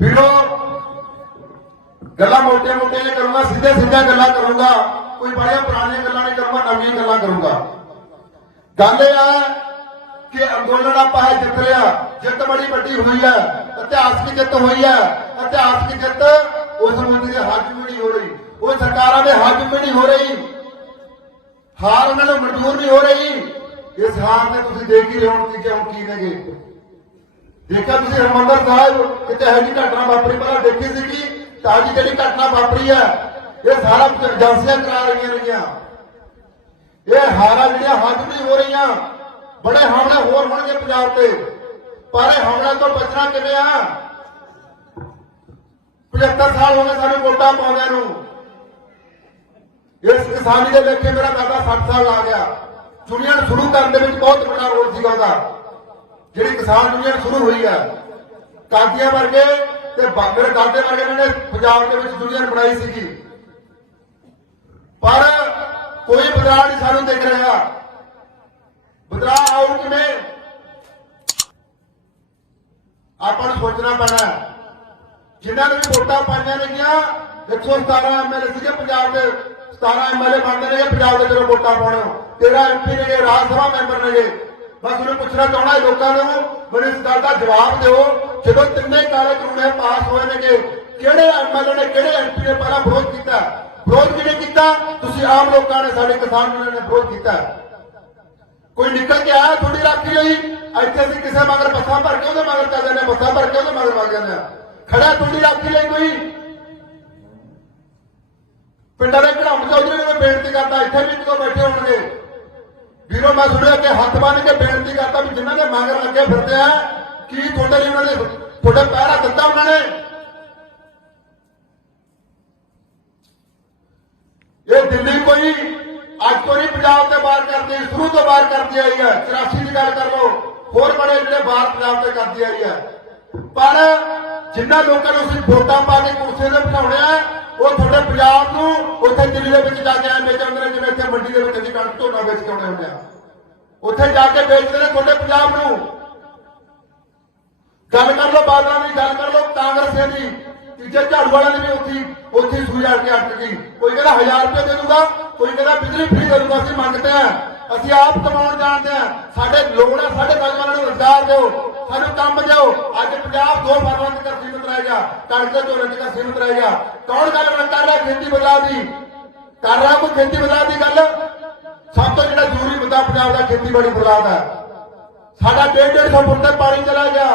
फिर गल्लां मोटिया मोटिया करूंगा, सीधे सीधा गल्लां करूंगा, कोई बड़िया पुरानी गल्लां नहीं करूंगा, नवी गल्लां करूंगा। गल यह है कि अंदोलन आप जित रहे हैं, जित बड़ी वड्डी हुई है, इतिहासक जित हुई है। इतिहासक जित उस मुद्दे के हक भी नहीं हो रही, वो सरकारों के हक भी नहीं हो रही, हार उन्होंने मंजूर नहीं हो रही। इस हार ने तुम देख ही रहे हो की ने देखा तुम हरमंदर साहब कितने यह जी घटना वापरी पहला देखी सी, अज जी घटना वापरी है ये सारा एजेंसियां करा रही रही, ये हारा जी हद नहीं हो रही। बड़े हमले होर होंगे पंजाब से, पर हमले तो बचना किवें आ? 75 साल हो गए सानू वोटां पाउंदिआं नूं। इस किसानी के लेखे मेरा दादा 60 साल ला गया। यूनियन शुरू करने में बहुत बड़ा रोल सीगा उहदा, जिहड़ी किसान यूनियन शुरू हुई है। कादियां वर्गे ते मेरे दादे वर्गे इन्होंने पंजाब के विच यूनियन बनाई सीगी, पर कोई बदलाव नहीं सानू दिख रहा। बदलाव आउट किवें? आपां नूं सोचना पैना। जिन्होंने भी वोटां पाईआं नेगियां 117 MLA सीगे पंजाब के, 17 MLA बनते हैं पंजाब के। जो वोटां पाउणे 13 MP ने, राज सभा मैंबर ने। मैं तुहानूं पुछना चाहना लोगों को, मैनूं इस गल का जवाब दिओ, जो तिन्ने काले कानून पास होए ने, किहड़े MLA ने किहड़े MP ने पहला विरोध किया? विरोध किवें किया? तुसीं आम लोगों ने, साडे किसान यूनियन ने विरोध किया। कोई निकल के आया थोड़ी राखी रही इतने असीं किसी मगर बसां भर के उहदे मगर चल जांदे, बसां भर के उहदे मगर वग जांदे, खड़ा थोड़ी राखी लई कोई। पिंडां दे घड़ाम चौधरी ने बेनती करता, इत्थे भी कदों बैठे होणगे वीरों, मैं सुनिया कि हथ बन के बेनती करता भी जिन्हां दे मगर लगे फिरदे आ की तुहाडे लई उहनां ने तुहाडे पैरा दित्ता उहनां ने? ये दिल्ली कोई अज तो नहीं पंजाब से बाहर करती, शुरू तो बाहर करती आई है। 84 की गल कर लो, होर बड़े जिहड़े बाहर पंजाब से करती आई है। पर जिन्हां लोकां नूं असीं वोटां पा के कुर्सी ते बिठाउणे आ, वो थोड़े पंजाब नूं उत्थे दिल्ली दे विच जाके ऐ बेच आउंदे ने, जिवें इत्थे मंडी दे विच असीं कणक झोना बेच के आउणे हुंदे आ, उत्थे जाके बेचदे ने थोड़े पंजाब नूं। गल कर लो बादलों की, गल कर लो कांग्रेसियों की, तीजे झाड़ू वाले ने भी उत्थे सूई आड़ के अटक गई। कोई कहता 1000 रुपये दे दूंगा, कोई कहता बिजली फ्री दे दूंगा। असीं मंगते हैं, असीं आप कमाउण जानते हैं, साडे लोड़ है, साडे नौजवानों को रोजगार दो, सानू काम दो। अज पंजाब 2 फसलों तक सीमित रह गया, कणक के झोने तक सीमित रह गया। कौन गल कर रहा खेती बदलाव की? कर रहा कोई खेती बदलाव की गल? सब तो जिहड़ा जरूरी मुद्दा पंजाब का खेतीबाड़ी बदलाव है। साडा 150 फुट तक पानी चला गया,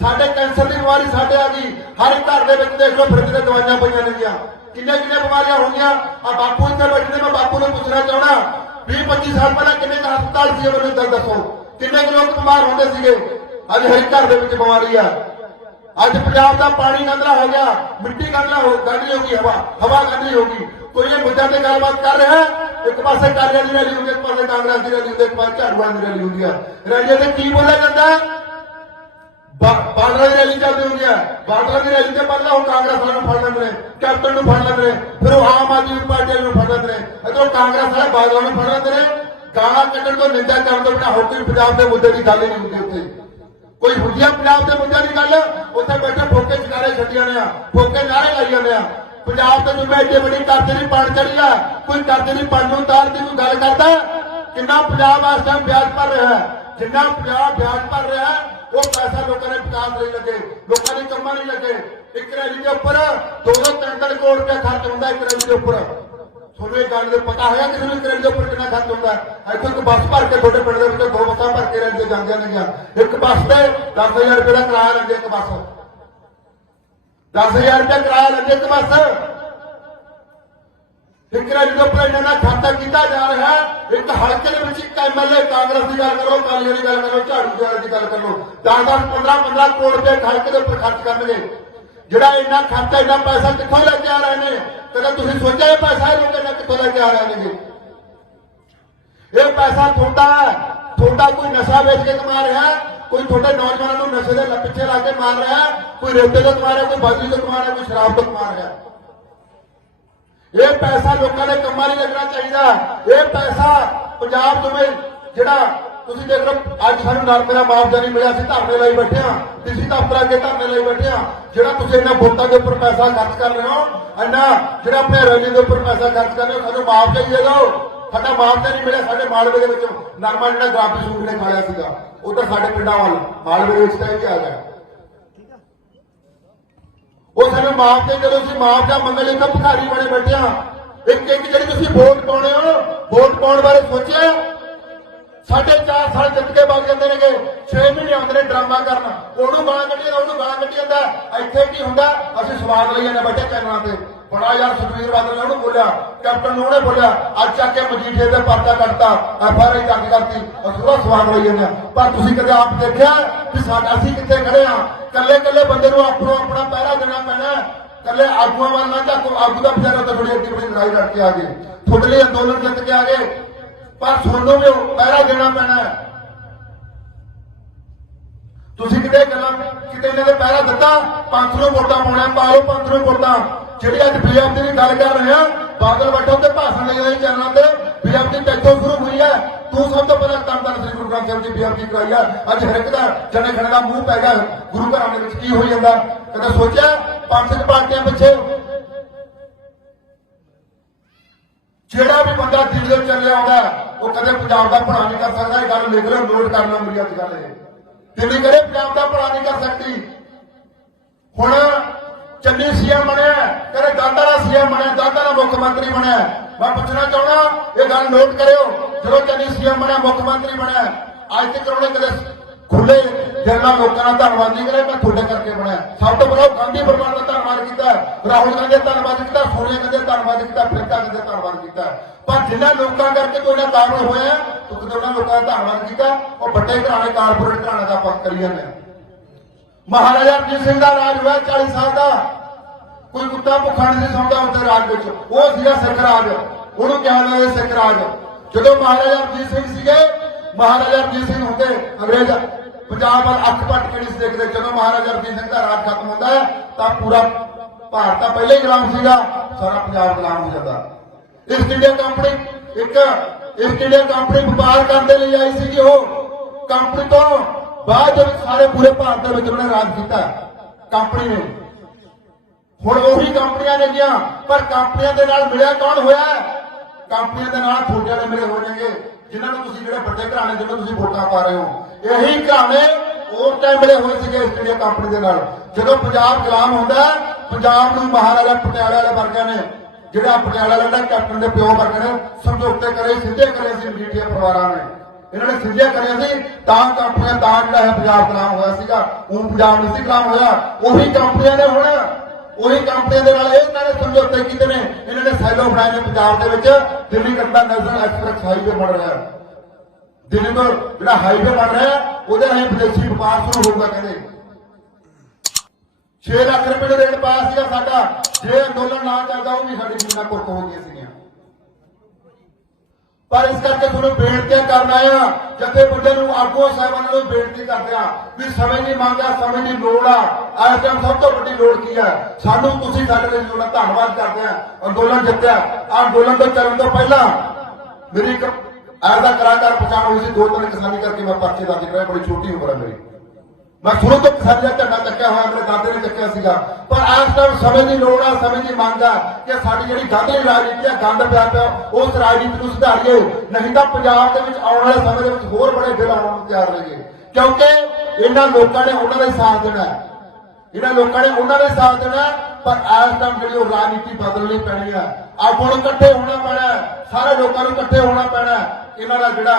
साडे कैंसर की बीमारी साडे आ गई। हर एक घर के देख लो फ्रिज से दवाइयां पईआं नेगियां, किन्ने किन्ने बीमारियां हो गईआं। आ बापू इत्थे बैठे, मैं बापू नूं पुछना चाहना 20-25 साल पहले किन्ने हस्पताल सी? मैनूं दसो किन्ने लोग बीमार होंदे सीगे? अज हर एक घर के विच बीमारी है। अज पंजाब का पानी गंदला हो गया, मिट्टी गंदली हो गई, हवा गंदली हो गई। कोई ये मुद्दों पर गलबात कर रहा है? एक पासे कालियां दी रैली होंदी, एक पासे कांग्रेस की रैली होंदी, एक पासे झाड़ू वालियां दी रैली होंदी है। रैलियां ते की बोलिया जाता है? बादलों की रैली चलती होंगी है। बादलों की रैली से पहले वो कांग्रेस वालों फड़ लेंगे, कैप्टन फड़ लेंगे, फिर वो आम आदमी पार्टी वालों फड़ लेंगे, इधर कांग्रेस वाले बादलों में फड़ लेंगे। गाला कट्टण तो निंदा करने तो बिना होर कोई पंजाब के मुद्दे की गल ही नहीं होती। उत्थे कोई होंदी है पंजाब के मुद्दे की गल? उत्थे बैठे फोके चकारे छड्डी जाने, फोके नारे लाई जाने। पंजाब के जिम्मे एड्डी बड़ी कर्ज की पन चढ़ी है, कोई कर्ज की पन नूं उतारन की कोई गल करता? कितना पंजाब इस टाइम ब्याज भर रहा है? जिन्ना पंजाब ब्याज भर रहा है वो पैसा लोगों ने विकास नहीं लगे, लोगों के कम्मा नहीं लगे। एक रैली के उपर 200-300 करोड़ रुपया खर्च होता है। एक रैली के उपर थोड़ी गल पता है किसी एक रैली के उपर कितना खर्च होता है? इतों एक बस भर के थोड़े पिंड के 2 बसां भर के रैली जांदियां ने, एक बस से 10,000 रुपये का किराया लगे, एक बस 10,000 रुपया किराया लगे एक बस। एक रैली के उपर इन्ना खर्चा किया जा रहा है। एक हल्के के विच एक MLA कांग्रेस की गल करो, कालियां की गल करो, झाड़ू की गल करो, 10-10, 15-15 करोड़ रुपए हल्के के उपर खर्च करनगे। जिहड़ा इन्ना खर्चा इन्ना पैसा कित्थों लेके आ रहे हैं? कदे तुसीं सोचिआ ये पैसा ये लोग कित्थों लेके आ रहे हैं? ये पैसा थोड़ा कोई नशा बेच के कमा रहा है, कोई थोड़े नौजवानों को नशे के पिछे ला के मार रहा है, कोई रेते तो कमा रहा है, कोई बजरी तो कमा रहा है, कोई शराब तो कमा रहा है। ये पैसा लोगों ने कम्मा नहीं लगना चाहिए। ये पैसा पंजाब में जिहड़ा ਤੁਸੀਂ ਦੇਖ ਲਓ ਅੱਜ ਸਾਨੂੰ ਨਰਮੇ ਦਾ ਮੁਆਵਜ਼ਾ ਨਹੀਂ ਮਿਲਿਆ, ਅਸੀਂ ਧਰਨੇ ਲਈ ਬੈਠੇ ਹਾਂ, ਤੁਸੀਂ ਦਫ਼ਤਰਾਂ ਅੱਗੇ ਧਰਨੇ ਲਈ ਬੈਠੇ ਹਾਂ। ਜਿਹੜਾ ਤੁਸੀਂ ਇਹਨਾਂ ਵੋਟਾਂ ਦੇ ਉੱਪਰ ਪੈਸਾ ਖਰਚ ਕਰ ਰਹੇ ਹੋ, ਇੰਨਾ ਜਿਹੜਾ ਆਪਣੇ ਰੈਲੀ ਦੇ ਉੱਪਰ ਪੈਸਾ ਖਰਚ ਕਰ ਰਹੇ ਹੋ, ਸਾਨੂੰ ਮੁਆਵਜ਼ਾ ਹੀ ਦੇ ਦਿਓ। ਸਾਡਾ ਮੁਆਵਜ਼ਾ ਨਹੀਂ ਮਿਲਿਆ। ਸਾਡੇ ਮਾਲਵੇ ਦੇ ਵਿੱਚ ਨਰਮਾ ਜਿਹੜਾ ਗੁਲਾਬੀ ਸੂਟ ਨੇ ਖਾਇਆ ਸੀਗਾ, ਉਧਰ ਸਾਡੇ ਪਿੰਡਾਂ ਵੱਲ ਮਾਲਵੇ ਦੇ ਵਿੱਚ ਤਾਂ ਇਹ ਆ ਗਿਆ। ਉਹ ਸਾਨੂੰ ਮੁਆਵਜ਼ੇ ਜਦੋਂ ਅਸੀਂ ਮੁਆਵਜ਼ਾ ਮੰਗਣ ਲਈ ਤਾਂ ਭਿਖਾਰੀ ਬਣੇ ਬੈਠੇ ਹਾਂ। ਇੱਕ ਜਿਹੜੀ ਤੁਸੀਂ ਵੋਟ ਪਾਉਣੇ ਹੋ, ਵੋਟ ਪਾਉਣ ਬਾਰੇ ਸੋਚਿਆ? 4.5 ਸਾਲ ਜਿੱਤ ਕੇ ਵਗ ਜਾਂਦੇ ਨੇਗੇ, 6 ਮਹੀਨੇ ਆਉਂਦੇ ਨੇ ਡਰਾਮਾ ਕਰਨ, ਉਹਨੂੰ ਗਾਲਾਂ ਕੱਢੀ ਜਾਂਦਾ, ਉਹਨੂੰ ਗਾਲਾਂ ਕੱਢੀ ਜਾਂਦਾ। ਇੱਥੇ ਕੀ ਹੁੰਦਾ, ਅਸੀਂ ਸਵਾਦ ਲਈ ਜਾਂਦੇ ਬੈਠੇ ਚੈਨਲਾਂ ਤੇ। ਬੜਾ ਯਾਰ ਸੁਖਬੀਰ ਬਾਦਲ ਨੇ ਉਹਨੂੰ ਬੋਲਿਆ, ਕੈਪਟਨ ਨੂੰ ਉਹਨੇ ਬੋਲਿਆ, ਅੱਜ ਚੱਕ ਕੇ ਮਜੀਠੇ ਤੇ ਪਰਚਾ ਕੱਟਤਾ, FRI ਚੱਕ ਕਰਤੀ, ਅਸੀਂ ਉਹਦਾ ਸਵਾਦ ਲਈ ਜਾਂਦੇ। ਪਰ ਤੁਸੀਂ ਕਦੇ ਆਪ ਦੇਖਿਆ ਵੀ ਸਾਡਾ ਅਸੀਂ ਕਿੱਥੇ ਖੜੇ ਹਾਂ? ਕੱਲੇ ਕੱਲੇ ਬੰਦੇ ਨੂੰ ਆਪਣਾ ਪਹਿਰਾ ਦੇਣਾ ਪੈਣਾ। ਕੱਲੇ ਆਗੂਆਂ ਵੱਲ ਨਾ ਝਾਕੋ, ਆਗੂ ਦਾ ਵਿਚਾਰਾ ਤਾਂ ਬੜੀ ਅੱਡੀ ਬੜੀ ਲੜਾਈ ਲੜ ਕੇ ਆ ਗਏ, ਤੁਹਾਡੇ ਲਈ ਅੰਦੋਲਨ ਜਿੱਤ ਕੇ ਆ ਗਏ, ਪਰ ਤੁਹਾਨੂੰ ਵੀ ਪਹਿਰਾ ਦੇਣਾ ਪੈਣਾ। ਤੁਸੀਂ ਕਿਤੇ ਗੱਲਾਂ ਕਿਤੇ ਇਹਨਾਂ ਦੇ ਪਹਿਰਾ ਦਿੱਤਾ, ਪੰਥ ਨੂੰ ਵੋਟਾਂ ਪਾਉਣਾ, ਪਾਓ ਪੰਥ ਨੂੰ ਵੋਟਾਂ। ਜਿਹੜੀ ਅੱਜ ਬੀਐਮਪੀ ਦੀ ਗੱਲ ਕਰ ਰਹੇ ਆ, ਬਾਦਲ ਬੈਠੋ ਤੇ ਭਾਸ਼ਣ ਲਈ ਜਾਂਦੇ ਚੈਨਲਾਂ ਤੇ, ਬੀਐਮਪੀ ਕਿੱਥੋਂ ਸ਼ੁਰੂ ਹੋਈ ਹੈ? ਤੂੰ ਸਭ ਤੋਂ ਪਹਿਲਾਂ ਧੰਨ ਸ੍ਰੀ ਗੁਰੂ ਗ੍ਰੰਥ ਸਾਹਿਬ ਦੀ ਬੀਐਮਪੀ ਕਰਾਈ ਆ। ਅੱਜ ਹਰ ਇੱਕ ਦਾ ਜਣੇ ਖਣੇ ਦਾ ਮੂੰਹ ਪੈ ਗਿਆ, ਗੁਰੂ ਘਰਾਂ ਦੇ ਵਿੱਚ ਕੀ ਹੋਈ ਜਾਂਦਾ? ਕਦੇ ਸੋਚਿਆ ਪੰਥਕ ਪਾਰਟੀਆਂ ਪਿੱਛੇ ਜਿਹੜਾ ਵੀ ਬੰਦਾ ਦਿਲ ਦੇ ਚੱਲਿਆ ਆਉਂਦਾ, ਉਹ ਕਦੇ ਪੰਜਾਬ ਦਾ ਭਲਾ ਨਹੀਂ ਕਰ ਸਕਦਾ। ਇਹ ਗੱਲ ਲਿਖ ਲਓ, ਨੋਟ ਕਰ ਲਓ ਮੇਰੀ ਅੱਜ ਗੱਲ ਇਹ। ਦਿੱਲੀ ਕਦੇ ਪੰਜਾਬ ਦਾ ਭਲਾ ਨਹੀਂ ਕਰ ਸਕਦੀ। ਹੁਣ ਚੰਨੀ ਸੀਐਮ ਬਣਿਆ, ਕਦੇ ਦਾਦਾ ਦਾ ਸੀਐਮ ਬਣਿਆ, ਦਾਦਾ ਦਾ ਮੁੱਖ ਮੰਤਰੀ ਬਣਿਆ। ਮੈਂ ਪੁੱਛਣਾ ਚਾਹੁੰਦਾ, ਇਹ ਗੱਲ ਨੋਟ ਕਰਿਓ, ਜਦੋਂ ਚੰਨੀ ਸੀਐਮ ਬਣਿਆ, ਮੁੱਖ ਮੰਤਰੀ ਬਣਿਆ, ਅੱਜ ਤੱਕ ਉਹਨੇ ਕਦੇ ਖੁੱਲੇ ਦਿਲ ਨਾਲ ਲੋਕਾਂ ਦਾ ਧੰਨਵਾਦ ਨਹੀਂ ਕਰਿਆ? ਮੈਂ ਤੁਹਾਡੇ ਕਰਕੇ ਬਣਿਆ। ਸਭ ਤੋਂ ਪਹਿਲਾਂ ਗਾਂਧੀ ਪਰਿਵਾਰ ਦਾ ਧੰਨਵਾਦ ਕੀਤਾ, ਰਾਹੁਲ ਗਾਂਧੀ ਦਾ ਧੰਨਵਾਦ ਕੀਤਾ, ਸੋਨੀਆ ਗਾਂਧੀ ਦਾ ਧੰਨਵਾਦ ਕੀਤਾ, ਪ੍ਰਿਯੰਕਾ ਗਾਂਧੀ ਦਾ ਧੰਨਵਾਦ ਕੀਤਾ। ਪਰ ਜਿਨ੍ਹਾਂ ਲੋਕਾਂ ਕਰਕੇ ਤੂੰ ਇਹਨਾਂ ਕਾਬਲ ਹੋਇਆ, ਤੂੰ ਕਿਤੇ ਉਹਨਾਂ ਲੋਕਾਂ ਦਾ ਧੰਨਵਾਦ ਕੀਤਾ? ਉਹ ਵੱਡੇ ਘਰਾਣੇ ਕਾਰਪੋਰੇਟ ਘਰਾਣੇ ਦਾ ਆਪਾਂ ਕਰੀ ਜਾਂਦੇ ਹਾਂ। ਮਹਾਰਾਜਾ ਰਣਜੀਤ ਸਿੰਘ ਦਾ ਰਾਜ ਹੋਇਆ 40 ਸਾਲ ਦਾ, ਕੋਈ ਕੁੱਤਾ ਭੁੱਖਾ ਨਹੀਂ ਸੌਂਦਾ ਉਹਦੇ ਰਾਜ ਵਿੱਚ। ਉਹ ਸੀਗਾ ਸਿੱਖ ਰਾਜ, ਉਹਨੂੰ ਕਿਹਾ ਜਾਂਦਾ ਸਿੱਖ ਰਾਜ। ਜਦੋਂ ਮਹਾਰਾਜਾ ਰਣਜੀਤ ਸਿੰਘ ਸੀਗੇ, ਮਹਾਰਾਜਾ ਰਣਜੀਤ ਸਿੰਘ ਹੁੰਦੇ, ਅੰਗਰੇਜ਼ ਪੰਜਾਬ ਵੱਲ ਅੱਖ ਪੱਟ ਕੇ ਨਹੀਂ ਦੇਖਦੇ। ਜਦੋਂ ਮਹਾਰਾਜਾ ਰਣਜੀਤ ਸਿੰਘ ਦਾ ਰਾਜ ਖਤਮ ਹੁੰਦਾ ਹੈ ਤਾਂ ਪੂਰਾ ਭਾਰਤ ਤਾਂ ਪਹਿਲੇ ਹੀ ਗੁਲਾਮ ਸੀਗਾ, ਸਾਰਾ ਪੰਜਾਬ ਗੁਲਾਮ ਹੋ ਜਾਂਦਾ। East India company East India company ਵਪਾਰ ਕਰਨ ਦੇ ਲਈ ਆਈ ਸੀਗੀ। ਉਹ ਕੰਪਨੀ ਤੋਂ ਬਾਅਦ ਦੇ ਵਿੱਚ ਸਾਰੇ ਪੂਰੇ ਭਾਰਤ ਦੇ ਵਿੱਚ ਉਹਨੇ ਰਾਜ ਕੀਤਾ ਕੰਪਨੀ ਨੇ। ਹੁਣ ਉਹੀ ਕੰਪਨੀਆਂ ਨੇ ਗਿਆ, ਪਰ ਕੰਪਨੀਆਂ ਦੇ ਨਾਲ ਮਿਲਿਆ ਕੌਣ ਹੋਇਆ? ਕੰਪਨੀਆਂ ਦੇ ਨਾਲ ਤੁਹਾਡੇ ਵਾਲੇ ਮਿਲੇ ਹੋ ਜਾਣਗੇ, ਜਿਨ੍ਹਾਂ ਨੂੰ ਤੁਸੀਂ ਜਿਹੜੇ ਵੱਡੇ ਘਰਾਣੇ ਜਿਹਨੂੰ ਤੁਸੀਂ ਵੋਟਾਂ ਪਾ ਰਹੇ ਹੋ। ਇਹੀ ਘਰਾਣੇ ਉਸ ਟਾਈਮ ਮਿਲੇ ਹੋਏ ਸੀਗੇ ਈਸਟ ਇੰਡੀਆ ਕੰਪਨੀ ਦੇ ਨਾਲ। ਜਦੋਂ ਪੰਜਾਬ ਗੁਲਾਮ ਹੁੰਦਾ, ਪੰਜਾਬ ਨੂੰ ਮਹਾਰਾਜਾ ਪਟਿਆਲਾ ਵਾਲੇ ਵਰਗਿਆਂ ਨੇ, ਜਿਹੜਾ ਪਟਿਆਲਾ ਵਾਲਾ ਕੈਪਟਨ ਦੇ ਪਿਓ ਵਰਗੇ ਨੇ ਸਮਝੌਤੇ ਕਰੇ, ਸਿੱਧੇ ਕਰੇ ਸੀ ਮਜੀਠੀਆ ਪਰਿਵਾਰਾਂ ਨੇ। ਇਹਨਾਂ ਨੇ ਸਿੱਧੇ ਕਰਿਆ ਸੀ, ਤਾਂ ਕੰਪਨੀਆਂ ਤਾਂ ਜਿਹੜਾ ਹੈ ਪੰਜਾਬ ਗੁਲਾਮ ਹੋਇਆ ਸੀਗਾ। ਉਹ ਪੰਜਾਬ ਨਹੀਂ ਸੀ ਗੁਲਾਮ ਹੋਇਆ। ਉਹੀ ਕੰਪਨੀਆਂ ਨੇ ਹੁਣ ਉਹੀ ਕੰਪਨੀਆਂ ਦੇ ਨਾਲ ਇਹਨਾਂ ਨੇ ਸਮਝੌਤੇ ਕੀਤੇ ਨੇ। ਇਹਨਾਂ ਨੇ ਸੈਲੋ ਬਣਾਏ ਨੇ ਪੰਜਾਬ ਦੇ ਵਿੱਚ। Delhi Katra national express highway ਬਣ ਰਿਹਾ, ਦਿੱਲੀ ਤੋਂ ਜਿਹੜਾ ਹਾਈਵੇ ਬਣ ਰਿਹਾ, ਉਹਦੇ ਰਾਹੀਂ ਵਿਦੇਸ਼ੀ ਵਪਾਰ ਸ਼ੁਰੂ ਹੋਊਗਾ। ਕਹਿੰਦੇ 6 ਲੱਖ ਰੁਪਏ ਦਾ ਰੇਟ ਪਾਸ ਸੀਗਾ ਸਾਡਾ। ਜੇ ਅੰਦੋਲਨ ਨਾ ਚੱਲਦਾ, ਉਹ ਵੀ ਸਾਡੀ ਜ਼ਮੀਨਾਂ ਕੁਰਕ ਹੋ ਗਈਆਂ ਸੀਗੀਆਂ। ਪਰ ਇਸ ਕਰਕੇ ਤੁਹਾਨੂੰ ਬੇਨਤੀ ਕਰਨ ਆਇਆ, ਜਥੇਬੰਦੀਆਂ ਨੂੰ, ਆਗੂਆਂ ਸਾਹਿਬਾਨਾਂ ਨੂੰ ਬੇਨਤੀ ਕਰਦੇ ਆ ਵੀ ਸਮੇਂ ਦੀ ਮੰਗ ਆ, ਸਮੇਂ ਦੀ ਲੋੜ ਆ। ਇਸ ਟਾਈਮ ਸਭ ਤੋਂ ਵੱਡੀ ਲੋੜ ਕੀ ਹੈ? ਸਾਨੂੰ ਤੁਸੀਂ ਸਾਡੇ ਲਈ ਜੁੜਨਾ। ਧੰਨਵਾਦ ਕਰਦੇ ਆ, ਅੰਦੋਲਨ ਜਿੱਤਿਆ। ਅੰਦੋਲਨ ਤੋਂ ਚੱਲਣ ਤੋਂ ਪਹਿਲਾਂ ਮੇਰੀ ਇੱਕ ਐਸਾ ਕਲਾਕਾਰ ਪਛਾਣ ਹੋਈ ਸੀ, 2-3 ਕਿਸਾਨੀ ਕਰਕੇ ਮੈਂ ਪਰਚੇ ਦਾ ਦਿੱਤਾ। ਬੜੀ ਛੋਟੀ ਉਮਰ ਹੈ ਮੇਰੀ, ਮੈਂ ਸ਼ੁਰੂ ਤੋਂ ਕਿਸਾਨੀ ਦਾ ਝੰਡਾ ਚੱਕਿਆ ਹੋਇਆ, ਮੇਰੇ ਦਾਦੇ ਨੇ ਚੱਕਿਆ ਸੀਗਾ। ਪਰ ਇਸ ਟਾਈਮ ਸਮੇਂ ਦੀ ਲੋੜ ਆ, ਸਮੇਂ ਦੀ ਮੰਗ ਆ ਕਿ ਸਾਡੀ ਜਿਹੜੀ ਗੰਧਲੀ ਰਾਜਨੀਤੀ ਆ, ਗੰਦ ਪਿਆ ਪਿਆ, ਉਸ ਰਾਜਨੀਤੀ ਨੂੰ ਸੁਧਾਰੀਏ। ਨਹੀਂ ਤਾਂ ਪੰਜਾਬ ਦੇ ਵਿੱਚ ਆਉਣ ਵਾਲੇ ਸਮੇਂ ਦੇ ਵਿੱਚ ਹੋਰ ਬੜੇ ਬਿੱਲ ਆਉਣ ਨੂੰ ਤਿਆਰ ਰਹੀਏ, ਕਿਉਂਕਿ ਇਹਨਾਂ ਲੋਕਾਂ ਨੇ ਉਹਨਾਂ ਦਾ ਹੀ ਸਾਥ ਦੇਣਾ, ਇਹਨਾਂ ਲੋਕਾਂ ਨੇ ਉਹਨਾਂ ਦਾ ਹੀ ਸਾਥ ਦੇਣਾ। ਪਰ ਇਸ ਟਾਈਮ ਜਿਹੜੀ ਉਹ ਰਾਜਨੀਤੀ ਬਦਲਣੀ ਪੈਣੀ ਆ। ਆਗੂਆਂ ਨੂੰ ਇਕੱਠੇ ਹੋਣਾ ਪੈਣਾ, ਸਾਰੇ ਲੋਕਾਂ ਨੂੰ ਇਕੱਠੇ ਹੋਣਾ ਪੈਣਾ। ਇਹਨਾਂ ਦਾ ਜਿਹੜਾ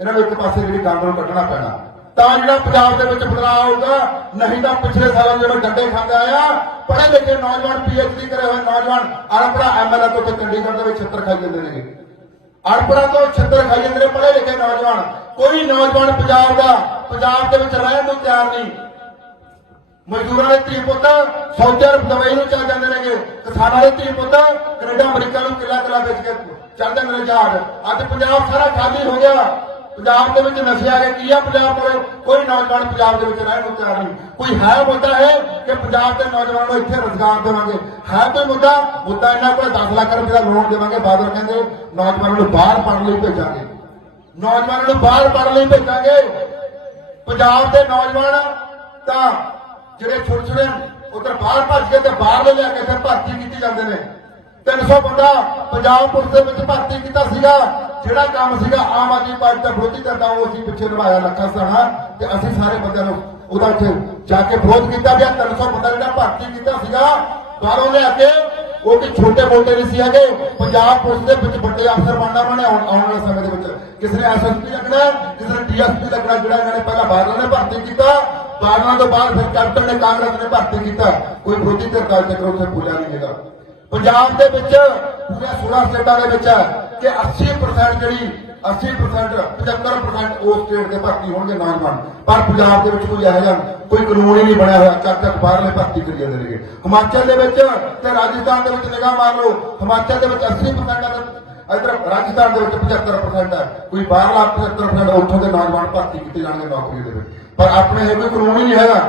ਇਹਨਾਂ ਨੂੰ ਇੱਕ ਪਾਸੇ ਜਿਹੜੀ ਗੰਦ ਨੂੰ ਕੱਢਣਾ ਪੈਣਾ, ਤਾਂ ਜਿਹੜਾ ਪੰਜਾਬ ਦੇ ਵਿੱਚ ਬਦਲਾਅ ਆਊਗਾ। ਨਹੀਂ ਤਾਂ ਪਿਛਲੇ ਸਾਲਾਂ ਜਿਹੜੇ ਡੰਡੇ ਖਾਂਦੇ ਆਇਆ, ਪੜ੍ਹੇ ਲਿਖੇ ਨੌਜਵਾਨ, PhD ਕਰੇ ਹੋਏ ਨੌਜਵਾਨ, ਅਨਪੜ੍ਹ MLA ਤੋਂ ਚੰਡੀਗੜ੍ਹ ਦੇ ਵਿੱਚ ਛਿੱਤਰ ਖਾਈ ਜਾਂਦੇ ਨੇ। ਅਨਪੜ੍ਹਾਂ ਤੋਂ ਛਿੱਤਰ ਖਾਈ ਜਾਂਦੇ ਨੇ ਪੜ੍ਹੇ ਲਿਖੇ ਨੌਜਵਾਨ। ਕੋਈ ਨੌਜਵਾਨ ਪੰਜਾਬ ਦੇ ਵਿੱਚ ਰਹਿਣ ਨੂੰ ਤਿਆਰ ਨਹੀਂ। ਮਜ਼ਦੂਰਾਂ ਦੇ ਧੀ ਪੁੱਤ ਸਾਊਦੀ ਅਰਬ ਦੁਬਈ ਨੂੰ ਚੱਲ ਜਾਂਦੇ ਨੇਗੇ। ਕਿਸਾਨਾਂ ਦੇ ਧੀ ਪੁੱਤ ਕੈਨੇਡਾ ਅਮਰੀਕਾ ਨੂੰ ਕਿੱਲਾ ਵੇਚ ਕੇ ਚੱਲ ਜਾਂਦੇ ਨੇ ਜਹਾਜ਼। ਅੱਜ ਪੰਜਾਬ ਸਾਰਾ ਖਾਲੀ ਹੋ ਗਿਆ। ਪੰਜਾਬ ਦੇ ਵਿੱਚ ਨਸ਼ੇ ਆ ਗਏ। ਕੀ ਆ ਪੰਜਾਬ ਕੋਲ? ਕੋਈ ਨੌਜਵਾਨ ਪੰਜਾਬ ਦੇ ਵਿੱਚ ਰਹਿਣ ਨੂੰ ਤਿਆਰ ਨਹੀਂ। ਕੋਈ ਹੈ ਮੁੱਦਾ ਹੈ ਕਿ ਪੰਜਾਬ ਦੇ ਨੌਜਵਾਨਾਂ ਨੂੰ ਇੱਥੇ ਰੁਜ਼ਗਾਰ ਦੇਵਾਂਗੇ? ਹੈ ਕੋਈ ਮੁੱਦਾ ਇਹਨਾਂ ਕੋਲ 10 ਲੱਖ ਰੁਪਏ ਦਾ ਲੋਨ ਦੇਵਾਂਗੇ। ਬਾਦਲ ਕਹਿੰਦੇ ਨੌਜਵਾਨਾਂ ਨੂੰ ਬਾਹਰ ਪੜ੍ਹਨ ਲਈ ਭੇਜਾਂਗੇ। ਨੌਜਵਾਨਾਂ ਨੂੰ ਬਾਹਰ ਪੜ੍ਹਨ ਲਈ ਭੇਜਾਂਗੇ। ਪੰਜਾਬ ਦੇ ਨੌਜਵਾਨ ਤਾਂ ਜਿਹੜੇ ਛੋਟੇ ਛੋਟੇ ਉਧਰ ਬਾਹਰ ਭੱਜ ਕੇ ਤੇ ਬਾਹਰ ਲੈ ਕੇ ਇੱਥੇ ਭਰਤੀ ਕੀਤੀ ਜਾਂਦੇ ਨੇ। 300 ਬੰਦਾ ਪੰਜਾਬ ਪੁਲਿਸ ਦੇ ਵਿੱਚ ਭਰਤੀ ਕੀਤਾ ਸੀਗਾ। ਜਿਹੜਾ ਕੰਮ ਸੀਗਾ ਆਮ ਆਦਮੀ ਪਾਰਟੀ ਦਾ ਵਿਰੋਧੀ ਧਿਰ ਦਾ ਉਹ ਅਸੀਂ ਪਿੱਛੇ ਲਵਾਇਆ ਲੱਖਾ ਸਹਾਣਾ ਤੇ ਅਸੀਂ ਸਾਰੇ ਬੰਦਿਆਂ ਨੂੰ ਉਹਦਾ ਉੱਥੇ ਜਾ ਕੇ ਵਿਰੋਧ ਕੀਤਾ ਗਿਆ। 300 ਬੰਦਾ ਜਿਹੜਾ ਭਰਤੀ ਕੀਤਾ ਸੀਗਾ ਬਾਹਰੋਂ ਲਿਆ ਕੇ ਉਹ ਕਿ ਛੋਟੇ ਮੋਟੇ ਨਹੀਂ ਸੀ ਹੈਗੇ। ਪੰਜਾਬ ਪੁਲਿਸ ਦੇ ਵਿੱਚ ਵੱਡੇ ਅਫਸਰ ਬਣਨਾ ਉਹਨਾਂ ਨੇ ਆਉਣ ਵਾਲੇ ਸਮੇਂ ਦੇ ਵਿੱਚ ਕਿਸੇ ਨੇ ਐਸਐਸਪੀ ਲੱਗਣਾ, ਕਿਸੇ ਨੇ ਡੀਐਸਪੀ ਲੱਗਣਾ। ਜਿਹੜਾ ਇਹਨਾਂ ਨੇ ਪਹਿਲਾਂ ਬਾਦਲਾਂ ਨੇ ਭਰਤੀ ਕੀਤਾ, ਬਾਦਲਾਂ ਤੋਂ ਬਾਅਦ ਫਿਰ ਕੈਪਟਨ ਨੇ ਕਾਂਗਰਸ ਨੇ ਭਰਤੀ ਕੀਤਾ। ਕੋਈ ਵਿਰੋਧੀ ਧਿਰ ਦਾ ਚੱਕਰ ਉੱਥੇ ਬੋਲਿਆ ਨਹੀਂ ਹੈਗਾ। ਪੰਜਾਬ ਦੇ ਵਿੱਚ ਪੂਰੇ 16 ਸਟੇਟਾਂ ਦੇ ਵਿੱਚ ਕਿ 80% ਜਿਹੜੀ 80% 75% ਉਸ ਸਟੇਟ ਦੇ ਭਰਤੀ ਹੋਣਗੇ ਨੌਜਵਾਨ। ਪਰ ਪੰਜਾਬ ਦੇ ਵਿੱਚ ਕੋਈ ਇਹੋ ਜਿਹਾ ਕੋਈ ਕਾਨੂੰਨ ਹੀ ਨਹੀਂ ਬਣਿਆ ਹੋਇਆ। ਤੱਕ ਬਾਹਰਲੇ ਭਰਤੀ ਕਰੀ ਜਾਂਦੇ ਨੇ। ਹਿਮਾਚਲ ਦੇ ਵਿੱਚ ਤੇ ਰਾਜਸਥਾਨ ਦੇ ਵਿੱਚ ਨਿਗਾਹ ਮਾਰ ਲਓ। ਹਿਮਾਚਲ ਦੇ ਵਿੱਚ 80% ਹੈ, ਇਧਰ ਰਾਜਸਥਾਨ ਦੇ ਵਿੱਚ 75% ਹੈ। ਕੋਈ ਬਾਹਰਲਾ 75% ਉੱਥੋਂ ਦੇ ਨੌਜਵਾਨ ਭਰਤੀ ਕੀਤੇ ਜਾਣਗੇ ਨੌਕਰੀ ਦੇ ਵਿੱਚ। ਪਰ ਆਪਣੇ ਇਹ ਕੋਈ ਕਾਨੂੰਨ ਹੀ ਨਹੀਂ ਹੈਗਾ।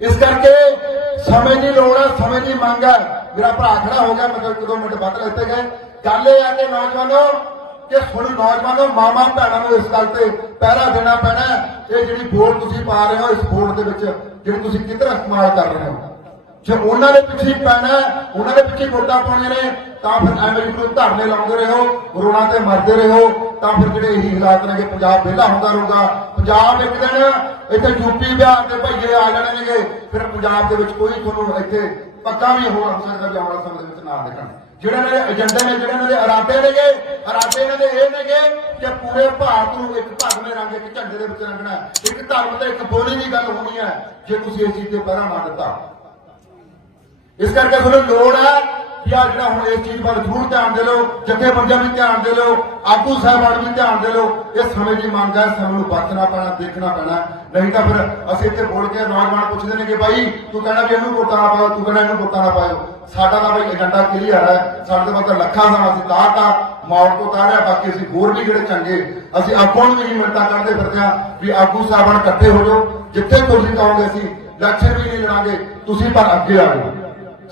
ਇਸ ਕਰਕੇ ਸਮੇਂ ਦੀ ਲੋੜ ਹੈ, ਸਮੇਂ ਦੀ ਮੰਗ ਹੈ। ਮੇਰਾ ਭਰਾ ਖੜਾ ਹੋ ਗਿਆ, ਮਤਲਬ 1-2 ਮਿੰਟ ਵੱਧ ਲੈਤੇ ਗਏ। ਗੱਲ ਇਹ ਹੈ ਕਿ ਨੌਜਵਾਨੋ ਕਿ ਹੁਣ ਨੌਜਵਾਨੋ ਮਾਮਾ ਭੈਣਾਂ ਨੂੰ ਇਸ ਗੱਲ ਤੇ ਪਹਿਰਾ ਦੇਣਾ ਪੈਣਾ। ਇਹ ਜਿਹੜੀ ਵੋਟ ਤੁਸੀਂ ਪਾ ਰਹੇ ਹੋ, ਇਸ ਵੋਟ ਦੇ ਵਿੱਚ ਜਿਹੜੀ ਤੁਸੀਂ ਕਿੱਧਰ ਇਸਤੇਮਾਲ ਕਰ ਰਹੇ ਹੋ। ਜੇ ਉਹਨਾਂ ਦੇ ਪਿੱਛੇ ਪੈਣਾ, ਉਹਨਾਂ ਦੇ ਪਿੱਛੇ ਵੋਟਾਂ ਪਾਉਣੀਆਂ ਨੇ ਤਾਂ ਫਿਰ ਐਵੇਂ ਕੋਈ ਧਰਨੇ ਲਾਉਂਦੇ ਰਹੋ, ਰੋਣਾ ਤੇ ਮਰਦੇ ਰਹੋ ਤਾਂ ਫਿਰ ਜਿਹੜੇ ਇਹੀ ਹਾਲਾਤ ਨੇ ਕਿ ਪੰਜਾਬ ਵਿਹਲਾ ਹੁੰਦਾ ਰਹੂਗਾ। ਪੰਜਾਬ ਇੱਕ ਦਿਨ ਇੱਥੇ ਯੂਪੀ ਬਿਹਾਰ ਦੇ ਭਈਏ ਆ ਜਾਣਗੇ। ਫਿਰ ਪੰਜਾਬ ਦੇ ਵਿੱਚ ਕੋਈ ਤੁਹਾਨੂੰ ਇੱਥੇ ਪੱਕਾ ਵੀ ਹੋ ਸਕਦਾ ਵੀ ਆਉਣ ਵਾਲੇ ਸਮੇਂ ਦੇ ਵਿੱਚ ਨਾ ਦੇਖਣ। ਜਿਹੜੇ ਇਹਨਾਂ ਦੇ ਏਜੰਡੇ ਨੇ, ਜਿਹੜੇ ਇਹਨਾਂ ਦੇ ਇਰਾਦੇ ਨੇਗੇ, ਇਰਾਦੇ ਇਹਨਾਂ ਦੇ ਇਹ ਨੇਗੇ ਕਿ ਪੂਰੇ ਭਾਰਤ ਨੂੰ ਇੱਕ ਧਰਮ ਦੇ ਰੰਗ, ਇੱਕ ਝੰਡੇ ਦੇ ਵਿੱਚ ਰੰਗਣਾ। ਇੱਕ ਧਰਮ ਤੇ ਇੱਕ ਬੋਲੀ ਦੀ ਗੱਲ ਹੋਣੀ ਹੈ ਜੇ ਤੁਸੀਂ ਇਸ ਚੀਜ਼ ਤੇ ਪਹਿਰਾ ਨਾ ਦਿੱਤਾ। ਇਸ ਕਰਕੇ ਤੁਹਾਨੂੰ ਲੋੜ ਹੈ ਕਿ ਆ ਜਿਹੜਾ ਹੁਣ ਇਸ ਚੀਜ਼ ਵੱਲ ਜ਼ਰੂਰ ਧਿਆਨ ਦੇ ਲਓ। ਜਥੇਬੰਦੀਆਂ ਵੀ ਧਿਆਨ ਦੇ ਲਓ, ਆਗੂ ਸਾਹਿਬਾਨ ਵੀ ਧਿਆਨ ਦੇ ਲਓ। ਇਹ ਸਮੇਂ ਦੀ ਮੰਗ ਹੈ, ਸਮੇਂ ਨੂੰ ਵਰਤਣਾ ਪੈਣਾ, ਦੇਖਣਾ ਪੈਣਾ। ਨਹੀਂ ਤਾਂ ਫਿਰ ਅਸੀਂ ਇੱਥੇ ਬੋਲ ਕੇ ਨੌਜਵਾਨ ਪੁੱਛਦੇ ਨੇ ਕਿ ਭਾਈ ਤੂੰ ਕਹਿਣਾ ਵੀ ਇਹਨੂੰ ਵੋਟਾਂ ਨਾ ਪਾਓ, ਤੂੰ ਕਹਿਣਾ ਇਹਨੂੰ ਵੋਟਾਂ ਨਾ ਪਾਓ। ਸਾਡਾ ਤਾਂ ਭਾਈ ਏਜੰਡਾ ਕਲੀਅਰ ਹੈ। ਸਾਡੇ ਤੋਂ ਤਾਂ ਲੱਖਾਂ ਦਾ ਅਸੀਂ ਤਾਰਤਾ, ਮੌਤ ਤੋਂ ਤਾਰਿਆ। ਬਾਕੀ ਅਸੀਂ ਹੋਰ ਵੀ ਜਿਹੜੇ ਚੰਗੇ ਅਸੀਂ ਆਗੂਆਂ ਨੂੰ ਵੀ ਮਿੰਟਾਂ ਕੱਢਦੇ ਫਿਰਦੇ ਹਾਂ ਵੀ ਆਗੂ ਸਾਹਿਬਾਨ ਇਕੱਠੇ ਹੋ ਜਾਓ। ਜਿੱਥੇ ਤੁਸੀਂ ਕਹੋਗੇ ਅਸੀਂ ਇਲੈਕਸ਼ਨ ਵੀ ਨਹੀਂ ਲੜਾਂਗੇ, ਤੁਸੀਂ ਪਰ ਅੱਗੇ ਆ ਜਾਓ।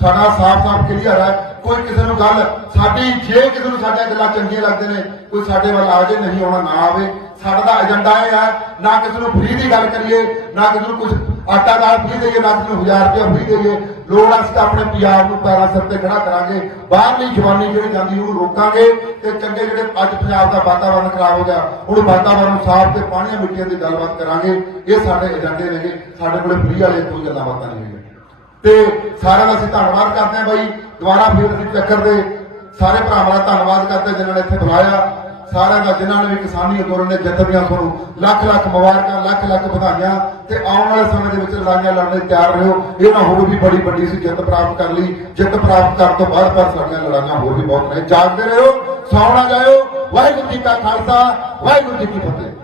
ਸਾਡਾ ਸਾਫ਼ ਕਲੀਅਰ ਹੈ। ਕੋਈ ਕਿਸੇ ਨੂੰ ਗੱਲ ਸਾਡੀ ਜੇ ਕਿਸੇ ਨੂੰ ਸਾਡੀਆਂ ਗੱਲਾਂ ਚੰਗੀਆਂ ਲੱਗਦੇ ਨੇ ਕੋਈ ਸਾਡੇ ਵੱਲ ਆ ਜੇ, ਨਹੀਂ ਆਉਣਾ ਨਾ ਆਵੇ। ਸਾਡਾ ਤਾਂ ਏਜੰਡਾ ਇਹ ਹੈ ਨਾ ਕਿਸੇ ਨੂੰ ਫ੍ਰੀ ਦੀ ਗੱਲ ਕਰੀਏ, ਨਾ ਕਿਸੇ ਨੂੰ ਕੁਝ ਆਟਾ ਦਾਲ ਫ੍ਰੀ ਦੇਈਏ, ਨਾ ਕਿਸੇ ਨੂੰ 1000 ਰੁਪਇਆ ਫ੍ਰੀ ਦੇਈਏ। ਲੋੜ ਅਸੀਂ ਤਾਂ ਆਪਣੇ ਪੰਜਾਬ ਨੂੰ ਪੈਰਾਂ ਸਿਰ ਤੇ ਖੜਾ ਕਰਾਂਗੇ। ਬਾਹਰਲੀ ਜਵਾਨੀ ਜਿਹੜੀ ਜਾਂਦੀ ਉਹਨੂੰ ਰੋਕਾਂਗੇ ਤੇ ਚੰਗੇ ਜਿਹੜੇ ਅੱਜ ਪੰਜਾਬ ਦਾ ਵਾਤਾਵਰਨ ਖਰਾਬ ਹੋ ਗਿਆ ਉਹਨੂੰ ਵਾਤਾਵਰਨ ਸਾਫ਼ ਤੇ ਪਾਣੀਆਂ ਮਿੱਟੀਆਂ ਦੀ ਗੱਲਬਾਤ ਕਰਾਂਗੇ। ਇਹ ਸਾਡੇ ਏਜੰਡੇ ਨੇਗੇ। ਸਾਡੇ ਕੋਲੇ ਫ੍ਰੀ ਵਾਲੇ ਕੋਈ ਗੱਲਾਂ ਬਾਤਾਂ ਨਹੀਂ ਹੈਗੀਆਂ। ਤੇ ਸਾਰਿਆਂ ਦਾ ਅਸੀਂ ਧੰਨਵਾਦ ਕਰਦੇ ਹਾਂ ਬਾਈ। ਦੁਬਾਰਾ ਫਿਰ ਅਸੀਂ ਚੱਕਰ ਦੇ ਸਾਰੇ ਭਰਾਵਾਂ ਦਾ ਧੰਨਵਾਦ ਕਰਦੇ ਜਿਨ੍ਹਾਂ ਨੇ ਇੱਥੇ ਬੁਲਾਇਆ। ਸਾਰਿਆਂ ਦਾ ਜਿਨ੍ਹਾਂ ਨੇ ਵੀ ਕਿਸਾਨੀ ਅੰਦੋਲਨ ਦੇ ਜਥੇਬੰਦੀਆਂ ਤੁਹਾਨੂੰ ਲੱਖ ਲੱਖ ਮੁਬਾਰਕਾਂ, ਲੱਖ ਲੱਖ ਵਧਾਈਆਂ। ਤੇ ਆਉਣ ਵਾਲੇ ਸਮੇਂ ਦੇ ਵਿੱਚ ਲੜਾਈਆਂ ਲੜਨ ਲਈ ਤਿਆਰ ਰਹੋ। ਇਹ ਨਾ ਹੋਵੇ ਵੀ ਬੜੀ ਵੱਡੀ ਸੀ ਜਿੱਤ ਪ੍ਰਾਪਤ ਕਰ ਲਈ, ਜਿੱਤ ਪ੍ਰਾਪਤ ਕਰਨ ਤੋਂ ਬਾਅਦ ਪਰ ਸਾਡੀਆਂ ਲੜਾਈਆਂ ਹੋਰ ਵੀ ਬਹੁਤ ਨੇ। ਜਾਗਦੇ ਰਹੋ, ਸੌਂ ਨਾ ਜਾਇਓ। ਵਾਹਿਗੁਰੂ ਜੀ ਕਾ ਖਾਲਸਾ, ਵਾਹਿਗੁਰੂ ਜੀ ਕੀ ਫਤਿਹ।